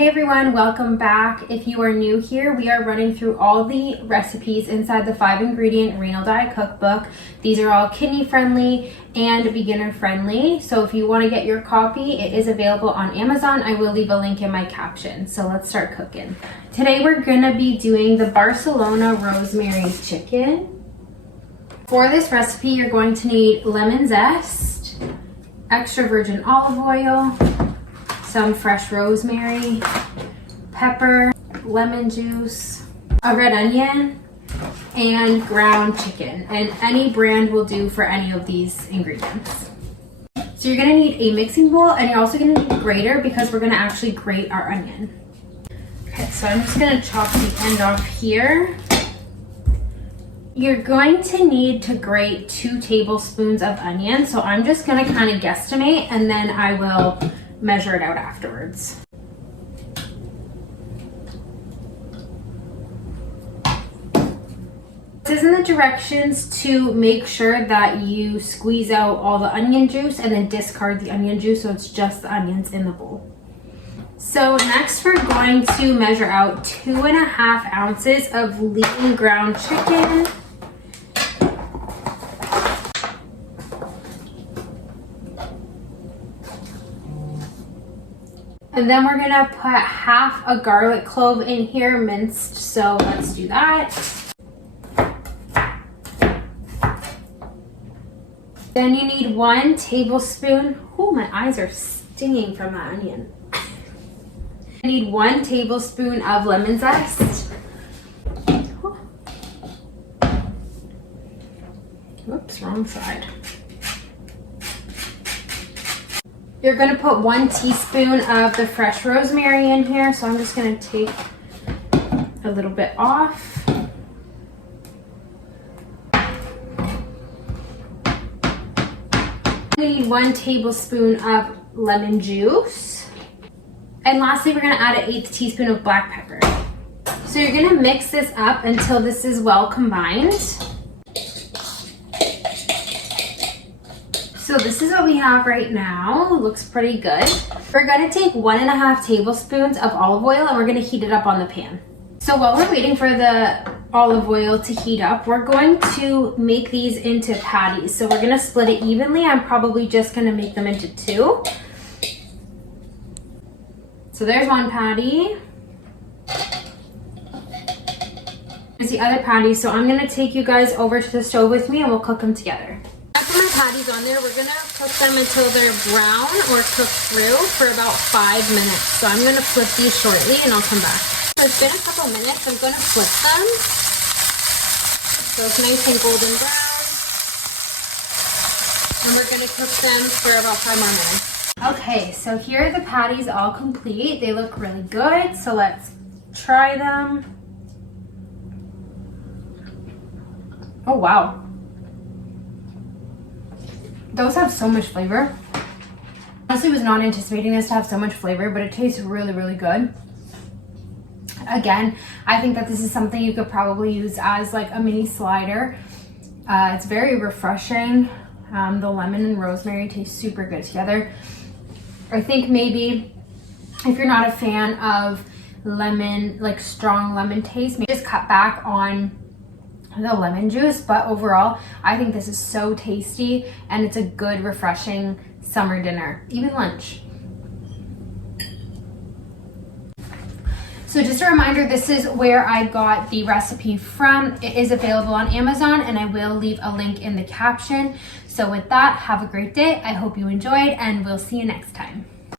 Hey everyone, welcome back. If you are new here, we are running through all the recipes inside the 5-ingredient renal diet cookbook. These are all kidney friendly and beginner friendly. So if you want to get your copy, it is available on Amazon. I will leave a link in my caption. So let's start cooking. Today we're gonna be doing the Barcelona Rosemary Chicken. For this recipe, you're going to need lemon zest, extra virgin olive oil, some fresh rosemary, pepper, lemon juice, a red onion, and ground chicken. And any brand will do for any of these ingredients. So you're gonna need a mixing bowl, and you're also gonna need a grater because we're gonna actually grate our onion. Okay, so I'm just gonna chop the end off here. You're going to need to grate 2 tablespoons of onion. So I'm just gonna kind of guesstimate, and then I will measure it out afterwards. This is in the directions to make sure that you squeeze out all the onion juice and then discard the onion juice so it's just the onions in the bowl. So next we're going to measure out 2.5 ounces of lean ground chicken. And then we're gonna put half a garlic clove in here, minced, so let's do that. Then you need 1 tablespoon, oh my eyes are stinging from that onion. You need 1 tablespoon of lemon zest. Whoops, wrong side. You're going to put 1 teaspoon of the fresh rosemary in here, so I'm just going to take a little bit off. We need 1 tablespoon of lemon juice. And lastly, we're going to add an 1/8 teaspoon of black pepper. So you're going to mix this up until this is well combined. So this is what we have right now. It looks pretty good. We're gonna take 1.5 tablespoons of olive oil and we're gonna heat it up on the pan. So while we're waiting for the olive oil to heat up, we're going to make these into patties. So we're gonna split it evenly. I'm probably just gonna make them into 2. So there's 1 patty. There's the other patty. So I'm gonna take you guys over to the stove with me and we'll cook them together. After my patties on there, we're gonna cook them until they're brown or cooked through for about 5 minutes. So I'm gonna flip these shortly and I'll come back. So it's been a couple minutes. I'm gonna flip them. So it's nice and golden brown. And we're gonna cook them for about 5 more minutes. Okay, so here are the patties all complete. They look really good. So let's try them. Oh, wow. Those have so much flavor. Honestly, was not anticipating this to have so much flavor, but it tastes really, really good. Again, I think that this is something you could probably use as like a mini slider. It's very refreshing. The lemon and rosemary taste super good together. I think maybe if you're not a fan of lemon, like strong lemon taste, maybe just cut back on the lemon juice, but overall I think this is so tasty and it's a good refreshing summer dinner, even lunch. So just a reminder, this is where I got the recipe from. It is available on Amazon and I will leave a link in the caption. So with that, have a great day. I hope you enjoyed and we'll see you next time.